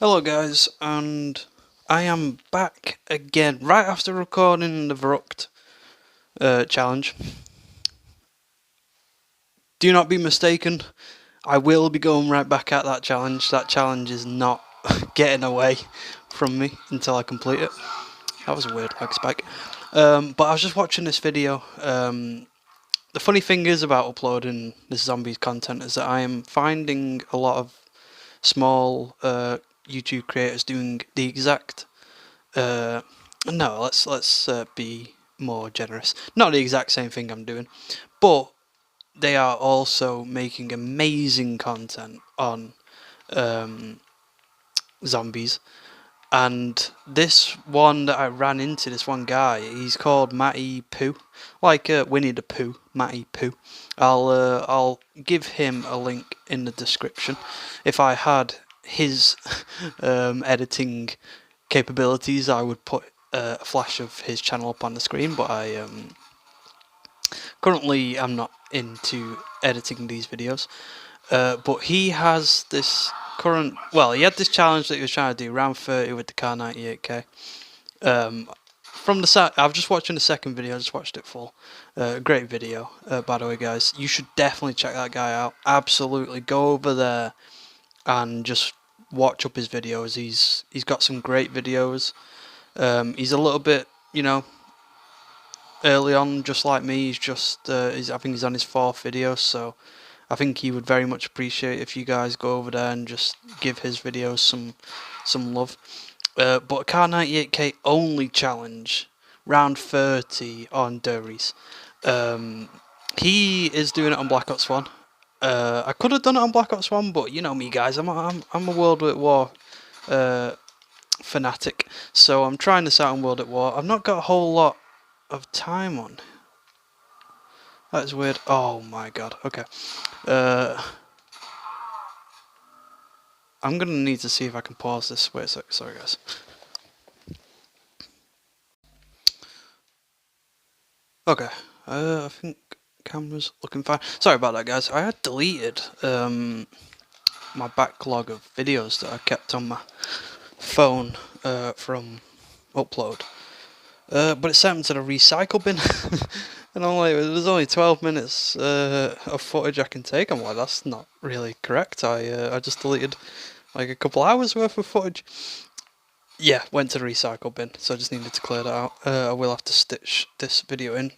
Hello guys, and I am back again right after recording the Verruct challenge. Do not be mistaken, I will be going right back at that challenge. That challenge is not getting away from me until I complete it. That was a weird lag spike. But I was just watching this video. The funny thing is about uploading this Zombies content is that I am finding a lot of small YouTube creators doing the exact no, let's be more generous. Not the exact same thing I'm doing, but they are also making amazing content on um, zombies. And this one that I ran into, this one guy, he's called Mattypooh, like Winnie the Pooh, Mattypooh. I'll give him a link in the description. If I had his editing capabilities, I would put a flash of his channel up on the screen, but I currently am not into editing these videos. But he has this he had this challenge that he was trying to do, round 30 with the Kar98k. From the I've just watching the second video, I just watched it full. Great video, by the way, guys. You should definitely check that guy out. Absolutely, go over there and just watch up his videos. He's got some great videos. He's a little bit, early on, just like me. I think he's on his fourth video, so I think he would very much appreciate if you guys go over there and just give his videos some love. But a Kar98k only challenge, round 30 on Durries. He is doing it on Black Ops 1. I could have done it on Black Ops 1, but you know me, guys. I'm a World at War fanatic, so I'm trying this out on World at War. I've not got a whole lot of time on. That is weird. Oh my god. Okay. I'm gonna need to see if I can pause this. Wait a sec. Sorry, guys. Okay. I think camera's looking fine. Sorry about that, guys. I had deleted my backlog of videos that I kept on my phone from upload. But it sent them to the recycle bin. And I'm like, there's only 12 minutes of footage I can take. I'm like, that's not really correct. I just deleted like a couple hours worth of footage. Yeah, went to the recycle bin, so I just needed to clear that out. I will have to stitch this video in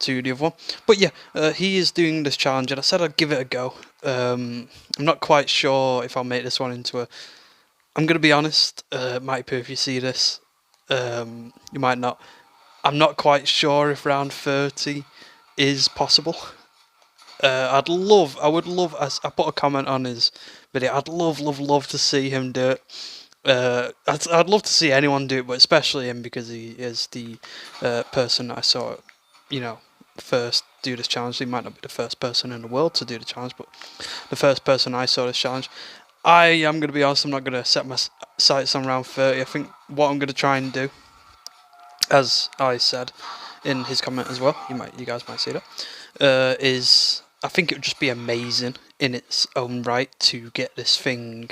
to the other one. But yeah, he is doing this challenge, and I said I'd give it a go. I'm not quite sure if I'll make this one into a... I'm going to be honest, Mattypooh, if you see this, you might not. I'm not quite sure if round 30 is possible. I would love, as I put a comment on his video, I'd love to see him do it. I'd love to see anyone do it, but especially him, because he is the person I saw, first do this challenge. He might not be the first person in the world to do the challenge, but the first person I saw this challenge. I am going to be honest, I'm not going to set my sights on round 30. I think what I'm going to try and do, as I said in his comment as well, you guys might see that, is I think it would just be amazing in its own right to get this thing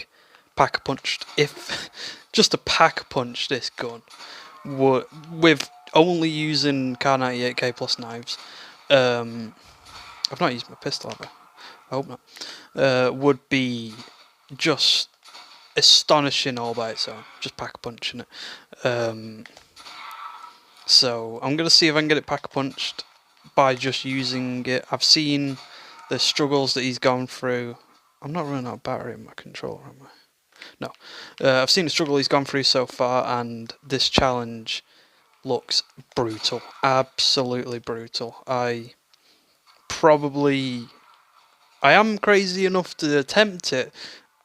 pack-a-punched. If just to pack-a-punch this gun with only using Kar98k plus knives, I've not used my pistol, have I hope not. Would be just astonishing all by itself, just pack-a-punching it. So I'm going to see if I can get it pack-a-punched by just using it. I've seen the struggles that he's gone through. I'm not running out of battery in my controller, am I? No. I've seen the struggle he's gone through so far, and this challenge looks brutal. Absolutely brutal. I am crazy enough to attempt it.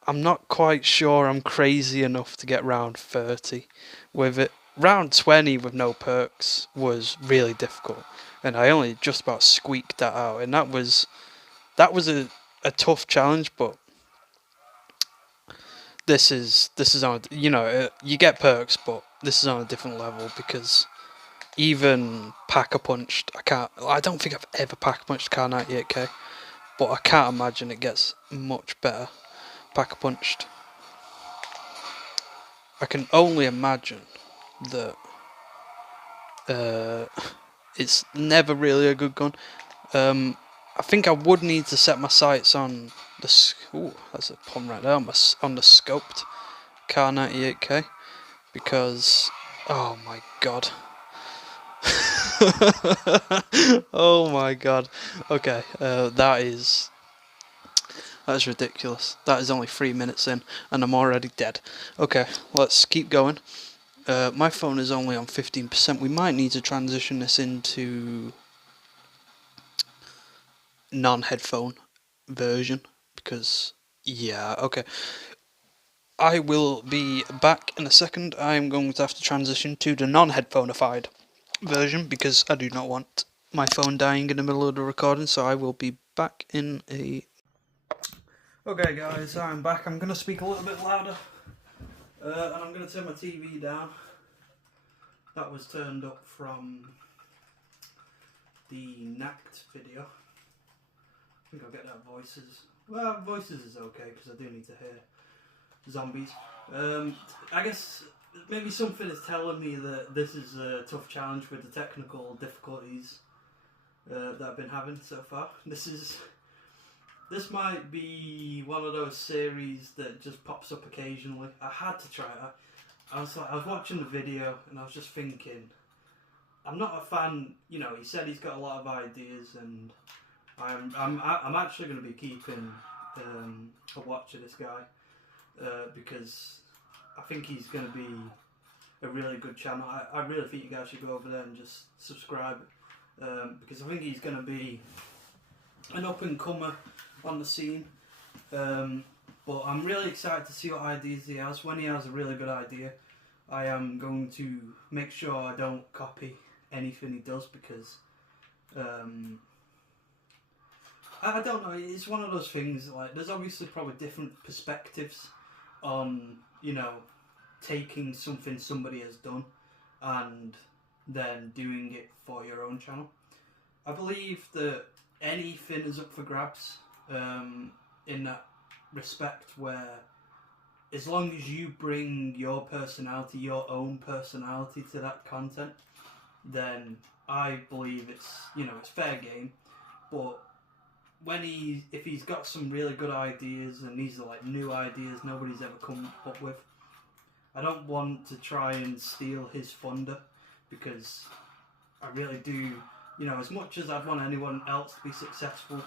I'm not quite sure I'm crazy enough to get round 30 with it. Round 20 with no perks was really difficult, and I only just about squeaked that out, and that was a tough challenge. But this is on, you get perks, but this is on a different level, because even pack-a-punched, I don't think I've ever pack-a-punched Kar98k, but I can't imagine it gets much better pack-a-punched. I can only imagine that it's never really a good gun. I think I would need to set my sights on the. Ooh, that's a pun right there. On the scoped Kar98k, because oh my god. Oh my god. Okay, that's ridiculous. That is only 3 minutes in, and I'm already dead. Okay, let's keep going. My phone is only on 15%. We might need to transition this into non-headphone version, because yeah, okay. I will be back in a second. I'm going to have to transition to the non-headphoneified version because I do not want my phone dying in the middle of the recording, so I will be back in a... Okay guys, I'm back. I'm going to speak a little bit louder, and I'm going to turn my TV down. That was turned up from the Nacked video. I think I'll get that voices. Well, voices is okay because I do need to hear zombies. I guess maybe something is telling me that this is a tough challenge with the technical difficulties that I've been having so far. This might be one of those series that just pops up occasionally. I had to try it. I was watching the video and I was just thinking, I'm not a fan. You know, he said he's got a lot of ideas, and I'm actually going to be keeping a watch of this guy because I think he's going to be a really good channel. I really think you guys should go over there and just subscribe because I think he's going to be an up and comer on the scene. But I'm really excited to see what ideas he has. When he has a really good idea, I am going to make sure I don't copy anything he does because I don't know, it's one of those things, like, there's obviously probably different perspectives on, you know, taking something somebody has done and then doing it for your own channel. I believe that anything is up for grabs in that respect, where as long as you bring your personality, your own personality to that content, then I believe it's, you know, it's fair game. But if he's got some really good ideas, and these are like new ideas nobody's ever come up with, I don't want to try and steal his thunder, because I really do, you know, as much as I'd want anyone else to be successful,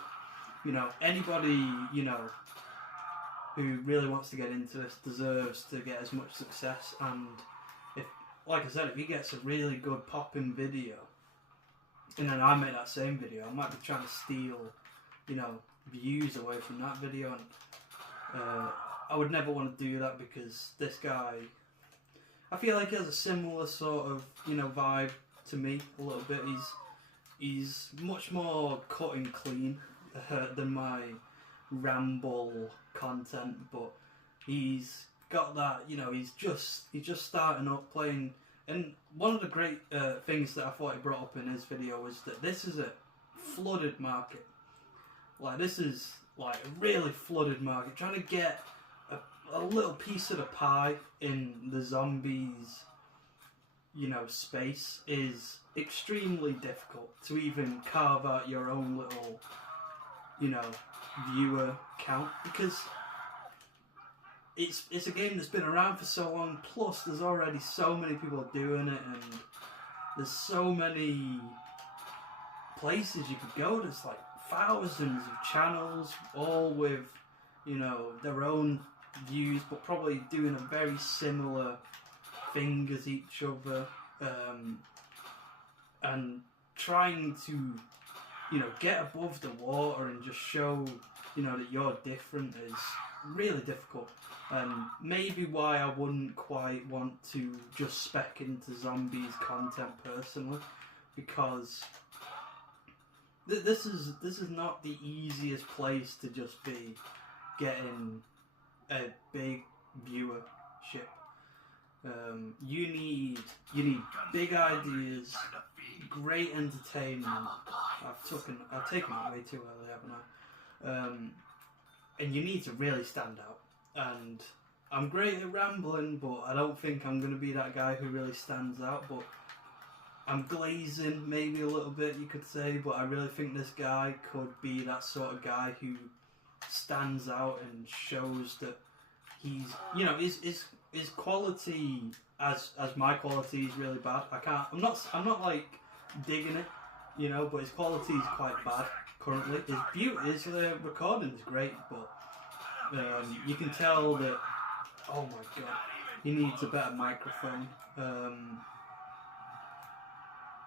you know, anybody, you know, who really wants to get into this deserves to get as much success. And if, like I said, if he gets a really good popping video and then I make that same video, I might be trying to steal, you know, views away from that video, and I would never want to do that, because this guy, I feel like he has a similar sort of, you know, vibe to me a little bit. He's much more cut and clean than my ramble content, but he's got that, you know, he's just starting up playing. And one of the great things that I thought he brought up in his video was that this is a flooded market. Like, this is like a really flooded market. Trying to get a little piece of the pie in the zombies, you know, space is extremely difficult to even carve out your own little, you know, viewer count, because it's a game that's been around for so long, plus there's already so many people doing it, and there's so many places you could go. There's like thousands of channels, all with, you know, their own views, but probably doing a very similar thing as each other, and trying to, you know, get above the water and just show, you know, that you're different is really difficult. And maybe why I wouldn't quite want to just spec into zombies content personally, because this is not the easiest place to just be getting a big viewership. You need big ideas, great entertainment. I've taken it way too early, haven't I? And you need to really stand out. And I'm great at rambling, but I don't think I'm going to be that guy who really stands out. But I'm glazing maybe a little bit, you could say, but I really think this guy could be that sort of guy who stands out and shows that he's, you know, his quality as my quality is really bad. I'm not like digging it, you know, but his quality is quite bad currently. His recording is great, but you can tell that. Oh my god, he needs a better microphone.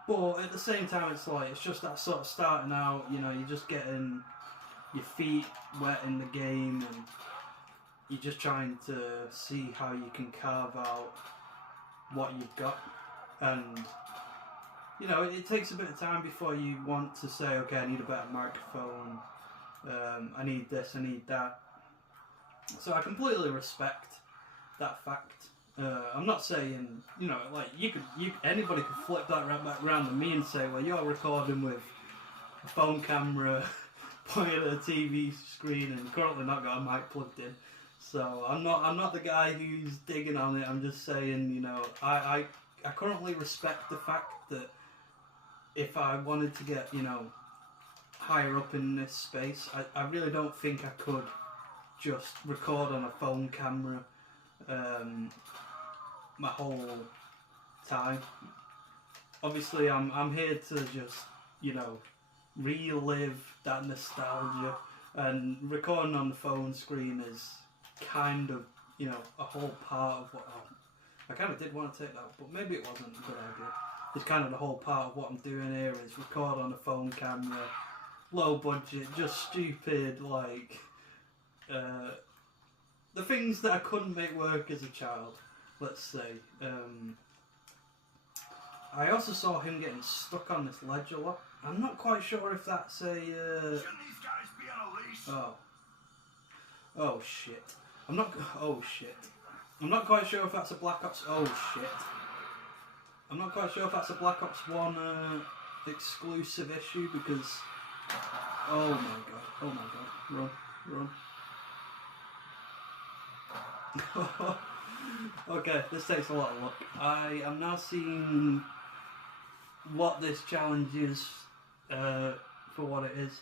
But at the same time, it's just that sort of starting out. You know, you're just getting your feet wet in the game, and you're just trying to see how you can carve out what you've got. And you know, it takes a bit of time before you want to say, okay, I need a better microphone. I need this, I need that. So I completely respect that fact. I'm not saying, you know, like anybody could flip that right back around to me and say, well, you're recording with a phone camera pointed at a TV screen and currently not got a mic plugged in. So I'm not the guy who's digging on it. I'm just saying, you know, I currently respect the fact that if I wanted to get, you know, higher up in this space, I really don't think I could just record on a phone camera my whole time. Obviously, I'm here to just, you know, relive that nostalgia, and recording on the phone screen is kind of, you know, a whole part of what I kind of did want to take that, but maybe it wasn't a good idea. It's kind of the whole part of what I'm doing here is record on a phone camera, low budget, just stupid, like the things that I couldn't make work as a child, let's say. I also saw him getting stuck on this ledge a lot. I'm not quite sure if that's a... Shouldn't these guys be on a leash? Oh shit. Oh shit. I'm not quite sure if that's a Black Ops... Oh shit. I'm not quite sure if that's a Black Ops 1 exclusive issue because... Oh my god. Oh my god. Run. Okay, this takes a lot of luck. I am now seeing what this challenge is for what it is.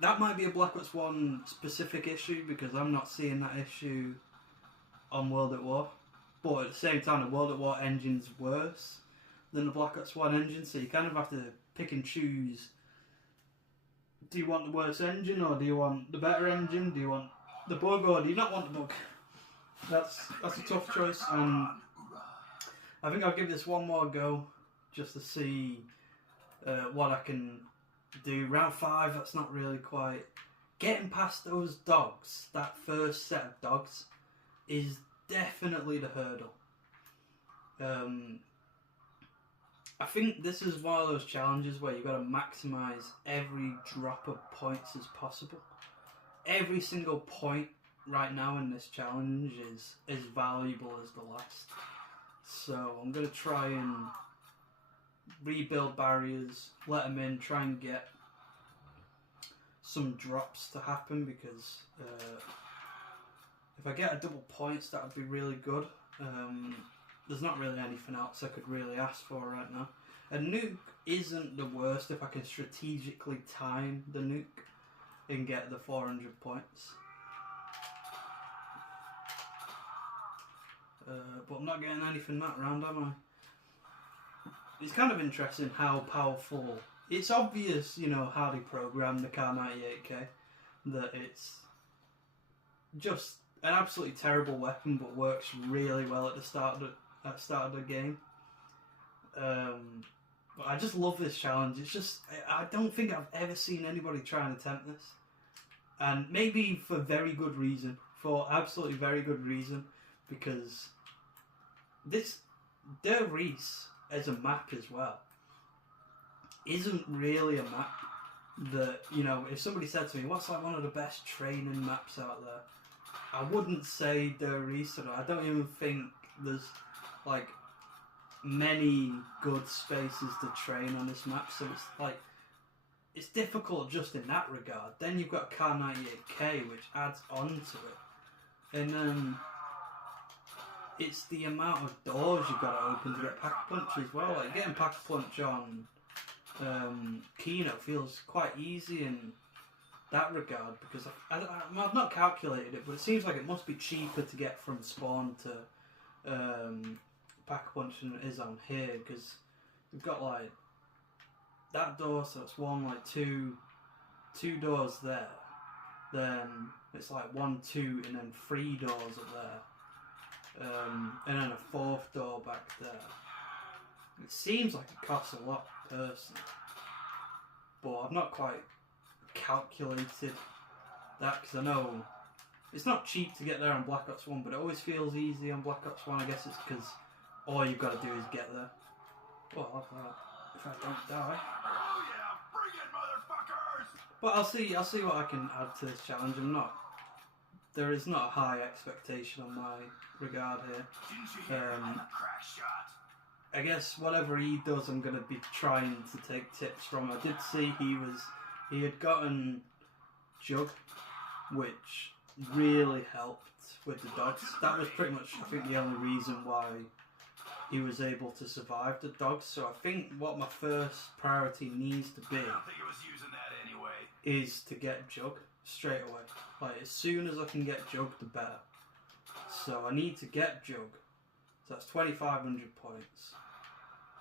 That might be a Black Ops 1 specific issue because I'm not seeing that issue on World at War. But at the same time, the World at War engine's worse than the Black Ops 1 engine, so you kind of have to pick and choose. Do you want the worse engine, or do you want the better engine? Do you want the bug, or do you not want the bug? That's a tough choice, and I think I'll give this one more go just to see what I can do. Round 5, that's not really quite... Getting past those dogs, that first set of dogs, is definitely the hurdle. I think this is one of those challenges where you've got to maximise every drop of points as possible. Every single point right now in this challenge is as valuable as the last. So I'm going to try and rebuild barriers, let them in, try and get some drops to happen because if I get a double points that would be really good. There's not really anything else I could really ask for right now. A nuke isn't the worst if I can strategically time the nuke and get the 400 points. But I'm not getting anything that round, am I? It's kind of interesting how powerful... It's obvious, you know, how they programmed the Kar98k, that it's just an absolutely terrible weapon but works really well at the start of the game. But I just love this challenge. It's just, I don't think I've ever seen anybody try and attempt this. And maybe for very good reason. For absolutely very good reason. Because this Der Reese as a map as well isn't really a map that, you know, if somebody said to me, what's like one of the best training maps out there? I wouldn't say Der Reese. I don't even think there's like many good spaces to train on this map, so it's like it's difficult just in that regard. Then you've got Kar98k, which adds on to it. And it's the amount of doors you've got to open to get Pack-a-Punch as well. Like getting Pack-a-Punch on Keno feels quite easy in that regard, because I've not calculated it, but it seems like it must be cheaper to get from spawn to Pack-a-Punch than it is on here, because we've got like that door, so it's one, like two doors there, then it's like 1, 2, and then 3 doors up there, and then a 4th door back there. It seems like it costs a lot personally, but I've not quite calculated that, because I know it's not cheap to get there on Black Ops 1, but it always feels easy on Black Ops 1. I guess it's because all you've got to do is get there. Well, if I don't die. Oh yeah, bring it, motherfuckers! But I'll see what I can add to this challenge. There is not a high expectation on my regard here. Didn't you hear about the crack shot? I guess whatever he does, I'm going to be trying to take tips from. I did see he had gotten Jug, which really helped with the dogs. That was pretty much, I think, the only reason why he was able to survive the dogs. So I think what my first priority needs to be I don't think he was using that anyway. is to get Jug straight away. Like, as soon as I can get Jug, the better. So I need to get Jug. So that's 2,500 points.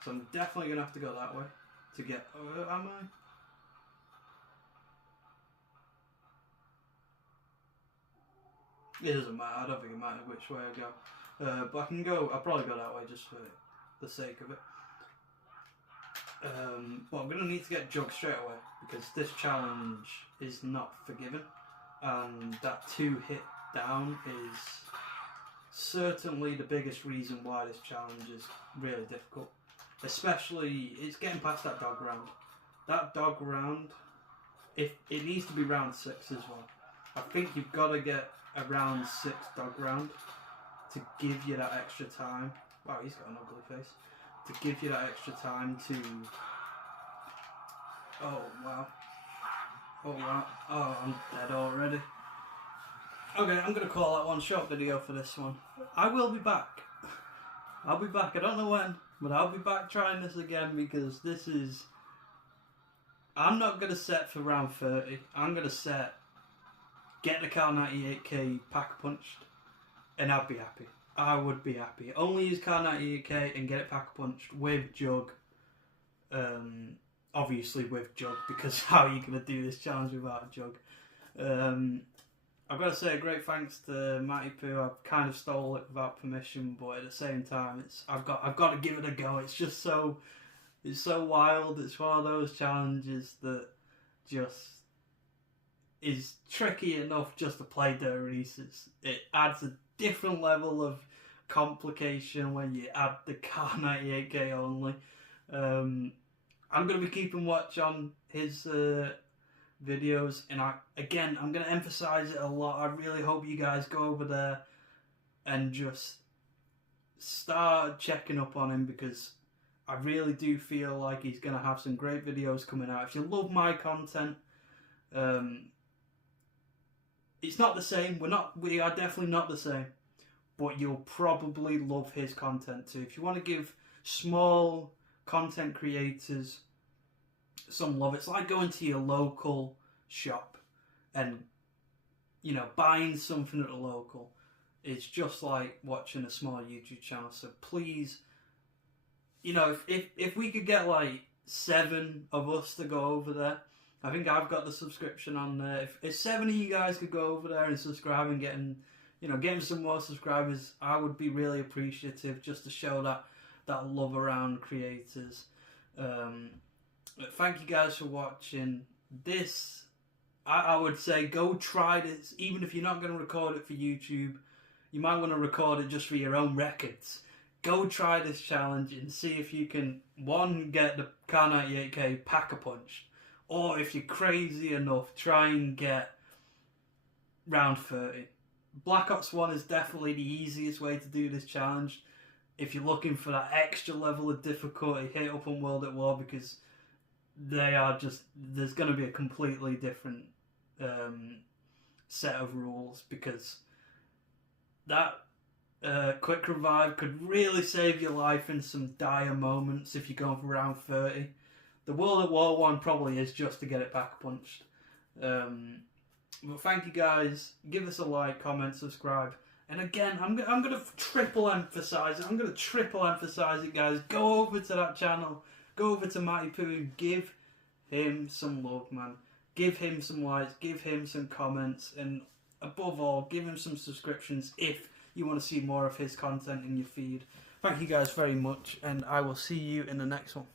So I'm definitely going to have to go that way to get... am I? It doesn't matter. I don't think it matters which way I go. But I can go... I'll probably go that way just for the sake of it. But I'm going to need to get Jug straight away, because this challenge is not forgiven. And that 2-hit down is certainly the biggest reason why this challenge is really difficult. Especially, it's getting past that dog round. That dog round, if it needs to be round 6 as well. I think you've got to get a round 6 dog round to give you that extra time. Wow, he's got an ugly face. To give you that extra time to... Oh, wow. Oh, wow. Oh, I'm dead already. Okay, I'm going to call that one short video for this one. I will be back. I'll be back. I don't know when, but I'll be back trying this again, because this is... I'm not going to set for round 30. I'm going to set... Get the Kar98k Pack-a-Punched, and I'd be happy. I would be happy. Only use Kar98k and get it Pack-a-Punched with Jug. Obviously with Jug, because how are you going to do this challenge without Jug? I've got to say a great thanks to Mattypooh. I've kind of stole it without permission, but at the same time, I've got to give it a go. It's just so wild. It's one of those challenges that just is tricky enough just to play dirty. It adds a different level of complication when you add the Kar98k only. I'm going to be keeping watch on his videos, and I'm going to emphasise it a lot. I really hope you guys go over there and just start checking up on him, because I really do feel like he's going to have some great videos coming out. If you love my content, it's not the same. We are definitely not the same, but you'll probably love his content too. If you want to give small content creators some love, it's like going to your local shop and, you know, buying something at a local. It's just like watching a small YouTube channel. So please, you know, if we could get like 7 of us to go over there, I think I've got the subscription on there. If 7 of you guys could go over there and subscribe and getting some more subscribers, I would be really appreciative, just to show that love around creators. Thank you guys for watching this. I would say go try this, even if you're not going to record it for YouTube. You might want to record it just for your own records. Go try this challenge and see if you can, one, get the Kar98k Pack-a-Punch, or if you're crazy enough, try and get round 30. Black Ops 1 is definitely the easiest way to do this challenge. If you're looking for that extra level of difficulty, hit up on World at War, because there's going to be a completely different set of rules, because that quick revive could really save your life in some dire moments if you're going for round 30. The World at War one probably is just to get it back punched. But thank you guys. Give us a like, comment, subscribe. And again, I'm going to triple emphasize it. I'm going to triple emphasize it, guys. Go over to that channel. Go over to Mattypooh. Give him some love, man. Give him some likes. Give him some comments. And above all, give him some subscriptions if you want to see more of his content in your feed. Thank you guys very much. And I will see you in the next one.